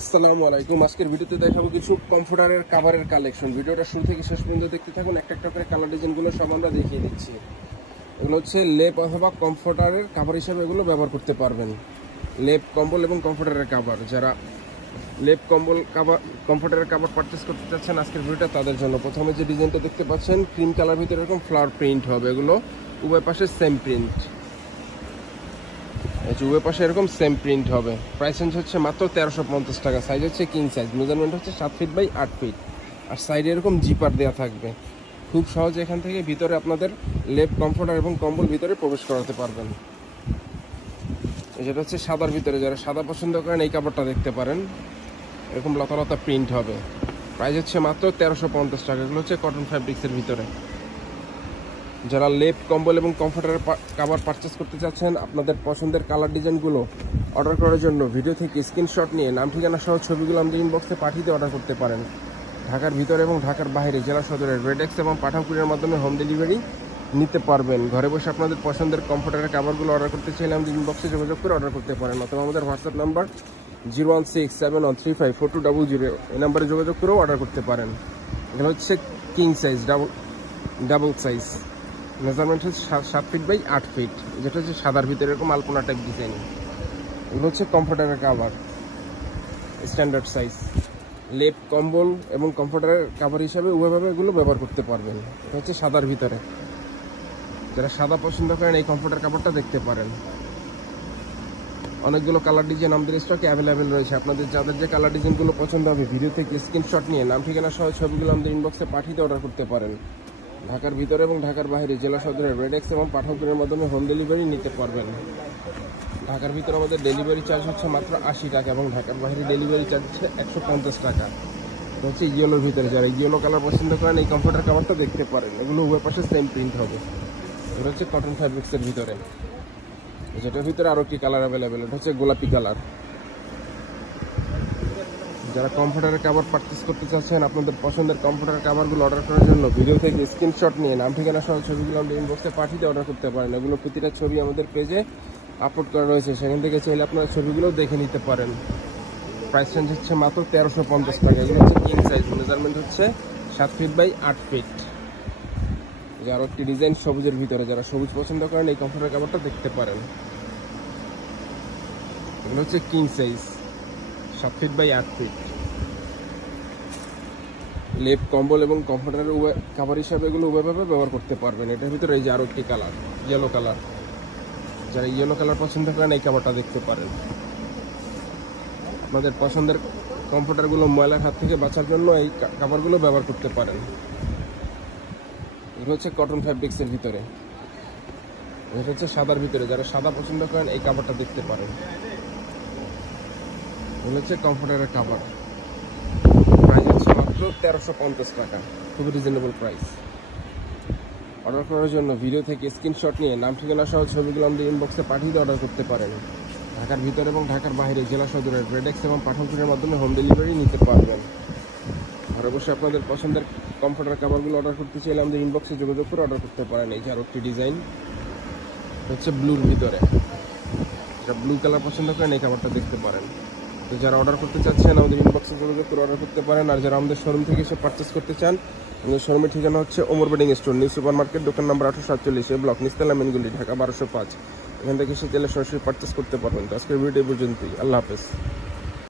আসসালামু আলাইকুম। আজকের ভিডিওতে দেখাবো কিছু কমফোর্টারের কভারের কালেকশন। ভিডিওটা শুরু থেকে শেষ পর্যন্ত দেখতে থাকুন। একটা একটা করে কালার ডিজাইনগুলো সব আমরা দেখিয়ে দিচ্ছি। এগুলো হচ্ছে লেপ অথবা কমফোর্টারের কভার হিসেবে এগুলো ব্যবহার করতে পারবেন। লেপ কম্বল এবং কমফোর্টারের কভার, যারা লেপ কম্বল কমফোর্টারের কভার পারচেস করতে চাচ্ছেন আজকের ভিডিওটা তাদের জন্য। প্রথমে যে ডিজাইনটা দেখতে পাচ্ছেন ক্রিম কালার ভিতরে এরকম ফ্লাওয়ার প্রিন্ট হবে, এগুলো উভয় পাশে সেম প্রিন্ট। উভয় পাশে এরকম সেম প্রিন্ট হবে। প্রাইস রেঞ্জ হচ্ছে মাত্র 1350 টাকা। সাইজ হচ্ছে কিং সাইজ, মেজারমেন্ট হচ্ছে 7 ফিট বাই 8 ফিট। আর সাইডে এরকম জিপার দেওয়া থাকবে। খুব সহজে এখান থেকে ভিতরে আপনাদের লেপ কমফোর্টার এবং কম্বল ভিতরে প্রবেশ করাতে পারবেন। যেটা হচ্ছে সাদার ভিতরে, যারা সাদা পছন্দ করেন এই কাপড়টা দেখতে পারেন, এরকম লতা লতা প্রিন্ট হবে। প্রাইস হচ্ছে মাত্র 1350 টাকা। এগুলো হচ্ছে কটন ফ্যাব্রিক্সের ভিতরে। যারা লেপ কম্বল এবং কমফোর্টারের কভার পারচেস করতে চাচ্ছেন, আপনাদের পছন্দের কালার ডিজাইনগুলো অর্ডার করার জন্য ভিডিও থেকে স্ক্রিনশট নিয়ে নাম ঠিকানা সহ ছবিগুলো আমাদের ইনবক্সে পাঠিয়ে দিয়ে অর্ডার করতে পারেন। ঢাকার ভিতরে এবং ঢাকার বাইরে জেলা সদরের রেডেক্স এবং পাঠাও কুরিয়ার মাধ্যমে হোম ডেলিভারি নিতে পারবেন। ঘরে বসে আপনাদের পছন্দের কমফোর্টারের কভারগুলো অর্ডার করতে চাইলে আমাদের ইনবক্সে যোগাযোগ করে অর্ডার করতে পারেন, অথবা আমাদের হোয়াটসঅ্যাপ নাম্বার 01671354200 এই নাম্বারে যোগাযোগ করেও অর্ডার করতে পারেন। এখানে হচ্ছে king size, double size, measurement হচ্ছে 7 ফিট বাই 8 ফিট। যেটা হচ্ছে সাদার ভিতরে এরকম আলপনা টাইপ ডিজাইন। এগুলো হচ্ছে কমফোর্টারের কভার স্ট্যান্ডার্ড সাইজ। লেপ কম্বল এবং কমফোর্টারের কভার হিসাবে উভয়ভাবে এগুলো ব্যবহার করতে পারবেন। এটা হচ্ছে সাদার ভিতরে। যারা সাদা পছন্দ করেন এই কমফোর্টার কাভারটা দেখতে পারেন। অনেকগুলো কালার ডিজাইন আমাদের স্টকে অ্যাভেলেবেল রয়েছে। আপনাদের যাদের যে কালার ডিজাইনগুলো পছন্দ হবে ভিডিও থেকে স্ক্রিনশট নিয়ে নাম ঠিকানা সহ ছবিগুলো আমাদের ইনবক্সে পাঠিয়ে অর্ডার করতে পারেন। ঢাকার ভিতরে এবং ঢাকার বাইরে জেলা সদরের রেডেক্স এবং পাঠাওপুরের মাধ্যমে হোম ডেলিভারি নিতে পারবেন। ঢাকার ভিতরে আমাদের ডেলিভারি চার্জ হচ্ছে মাত্র 80 টাকা এবং ঢাকার বাইরে ডেলিভারি চার্জ হচ্ছে 150 টাকা। এটা হচ্ছে ইয়েলোর ভিতরে, যারা ইয়েলো কালার পছন্দ করেন এই কমফোর্টার কাভারটা দেখতে পারেন। এগুলো উভয় পাশে সেম প্রিন্ট হবে। এটা হচ্ছে কটন ফ্যাব্রিক্সের ভিতরে, যেটার ভিতরে আরও একটি কালার অ্যাভেলেবেল, এটা হচ্ছে গোলাপি কালার। যারা কমফোর্টারের কভার পারচেস করতে চাচ্ছেন, আপনাদের পছন্দের কমফোর্টারের কভারগুলো অর্ডার করার জন্য ভিডিও থেকে স্ক্রিনশট নিয়ে নাম ঠিকানা সহ ছবিগুলো আমাদের ইনবক্সে পাঠিয়ে অর্ডার করতে পারেন। এগুলো প্রতিটা ছবি আমাদের পেজে আপলোড করা রয়েছে, সেখান থেকে চাইলে আপনারা ছবিগুলো দেখে নিতে পারেন। প্রাইস রেঞ্জ হচ্ছে মাত্র 1350 টাকা। এগুলো হচ্ছে কিং সাইজ, মেজারমেন্ট হচ্ছে 7 ফিট বাই 8 ফিট। আরও একটি ডিজাইন সবুজের ভিতরে, যারা সবুজ পছন্দ করেন এই কমফোর্টার কভারটা দেখতে পারেন। এগুলো হচ্ছে king size, 7 feet by 8 feet. লেপ কম্বল এবং কমফোর্টারের কভার হিসাবে এগুলো উভয়ভাবে ব্যবহার করতে পারবেন। এটার ভিতরে এই যে আরও একটি কালার, ইয়েলো কালার। যারা ইয়েলো কালার পছন্দ করেন এই কভারটা দেখতে পারেন। আপনাদের পছন্দের কমফোর্টারগুলো ময়লার হাত থেকে বাঁচার জন্য এই কভারগুলো ব্যবহার করতে পারেন। এগুলো হচ্ছে কটন ফ্যাব্রিক্সের ভিতরে, এটা হচ্ছে সাদার ভিতরে। যারা সাদা পছন্দ করেন এই কভারটা দেখতে পারেন। এগুলো হচ্ছে কমফোর্টারের কভার। প্রাইস হচ্ছে মাত্র 1350 টাকা, খুবই রিজনেবল প্রাইস। অর্ডার করার জন্য ভিডিও থেকে স্ক্রিনশট নিয়ে নাম ঠিকানা সহ ছবিগুলো আমাদের ইনবক্সে পাঠিয়ে অর্ডার করতে পারেন। ঢাকার ভিতরে এবং ঢাকার বাইরে জেলা সদরের রেডেক্স এবং পাঠাওপুরের মাধ্যমে হোম ডেলিভারি নিতে পারবেন। ঘরে বসে আপনাদের পছন্দের কমফোর্টার কভারগুলো অর্ডার করতে চাইলে আমাদের ইনবক্সে যোগাযোগ করে অর্ডার করতে পারেন। এই যে আরও একটি ডিজাইন হচ্ছে ব্লুর ভিতরে, যারা ব্লু কালার পছন্দ করেন এই কভারটা দেখতে পারেন। তো যারা অর্ডার করতে চাচ্ছেন আমাদের ইনবক্সে যোগাযোগ করে অর্ডার করতে পারেন। আর যারা আমাদের শোরুম থেকে এসে পারচেস করতে চান, আমাদের শোরুমের ঠিকানা হচ্ছে Omar bedding store, new super market, দোকান নাম্বার 847, ব্লক নিস্তালা মেনগুলি, ঢাকা 1205। এখান থেকে এসে চাইলে সরাসরি পারচেস করতে পারবেন। তো আজকের ভিডিও পর্যন্তই। আল্লাহ হাফেজ।